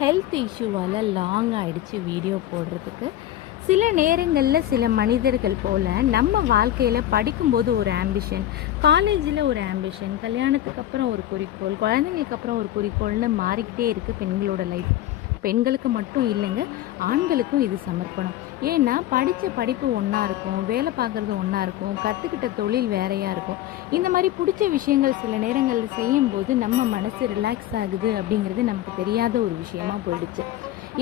Health இஷ்யூவால் long ஆகிடுச்சு video போடுறதுக்கு. சில நேரங்களில் சில மனிதர்கள் போல் நம்ம வாழ்க்கையில் படிக்கும்போது ஒரு ஆம்பிஷன், காலேஜில் ஒரு ஆம்பிஷன், கல்யாணத்துக்கு அப்புறம் ஒரு குறிக்கோள், குழந்தைங்களுக்கு அப்புறம் ஒரு குறிக்கோள்னு மாறிக்கிட்டே இருக்குது பெண்களோட லைஃப். பெண்களுக்கு மட்டும் இல்லைங்க, ஆண்களுக்கும் இது சமர்ப்பணம். ஏன்னா படித்த படிப்பு ஒன்றா இருக்கும், வேலை பார்க்குறது ஒன்றா இருக்கும், கற்றுக்கிட்ட தொழில் வேறையாக இருக்கும். இந்த மாதிரி பிடிச்ச விஷயங்கள் சில நேரங்களில் செய்யும்போது நம்ம மனசு ரிலாக்ஸ் ஆகுது அப்படிங்கிறது நமக்கு தெரியாத ஒரு விஷயமா போயிடுச்சு.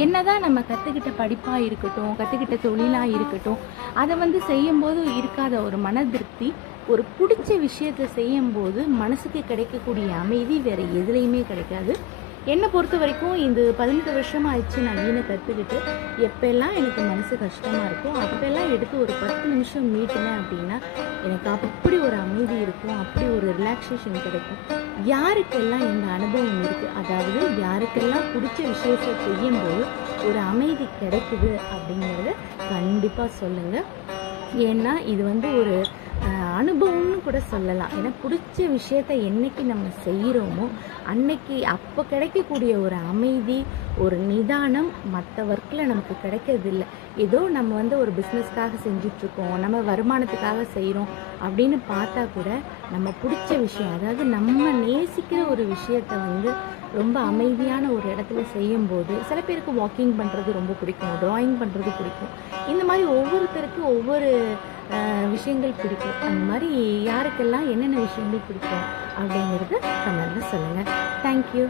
என்னதான் நம்ம கற்றுக்கிட்ட படிப்பாக இருக்கட்டும், கற்றுக்கிட்ட தொழிலாக இருக்கட்டும், அதை செய்யும்போது இருக்காத ஒரு மன திருப்தி ஒரு பிடிச்ச விஷயத்தை செய்யும்போது மனசுக்கு கிடைக்கக்கூடிய அமைதி வேறு எதுலேயுமே கிடைக்காது. என்னை பொறுத்த வரைக்கும் இந்த 18 வருஷமாக ஆயிடுச்சு நான் வீணை கற்றுக்கிட்டு. எப்போல்லாம் எனக்கு மனசு கஷ்டமாக இருக்கும் அப்போல்லாம் எடுத்து ஒரு 10 நிமிஷம் மீட்டினேன் அப்படின்னா எனக்கு அப்படி ஒரு அமைதி இருக்கும், அப்படி ஒரு ரிலாக்ஸேஷன் கிடைக்கும். யாருக்கெல்லாம் இந்த அனுபவம் இருக்குது, அதாவது யாருக்கெல்லாம் பிடிச்ச விஷயத்தை செய்யும்போது ஒரு அமைதி கிடைக்குது அப்படிங்கிறத கண்டிப்பாக சொல்லுங்கள். ஏன்னா இது ஒரு அனுபவம்னு கூட சொல்லலாம். ஏன்னா பிடிச்ச விஷயத்த என்றைக்கு நம்ம செய்கிறோமோ அன்னைக்கு அப்போ கிடைக்கக்கூடிய ஒரு அமைதி, ஒரு நிதானம் மற்ற ஒர்க்கில் நமக்கு கிடைக்கிறதில்ல. ஏதோ நம்ம ஒரு பிஸ்னஸ்க்காக செஞ்சிட்ருக்கோம், நம்ம வருமானத்துக்காக செய்கிறோம் அப்படின்னு பார்த்தா கூட நம்ம பிடிச்ச விஷயம், அதாவது நம்ம நேசிக்கிற ஒரு விஷயத்தை ரொம்ப அமைதியான ஒரு இடத்துல செய்யும்போது, சில பேருக்கு வாக்கிங் பண்ணுறது ரொம்ப பிடிக்கும், ட்ராயிங் பண்ணுறது பிடிக்கும். இந்த மாதிரி ஒவ்வொருத்தருக்கும் ஒவ்வொரு விஷயங்கள் பிடிக்கும். அந்த மாதிரி யாருக்கெல்லாம் என்னென்ன விஷயங்கள் பிடிக்கும் அப்படிங்கிறத கமெண்ட்டில் சொல்லுங்கள். தேங்க்யூ.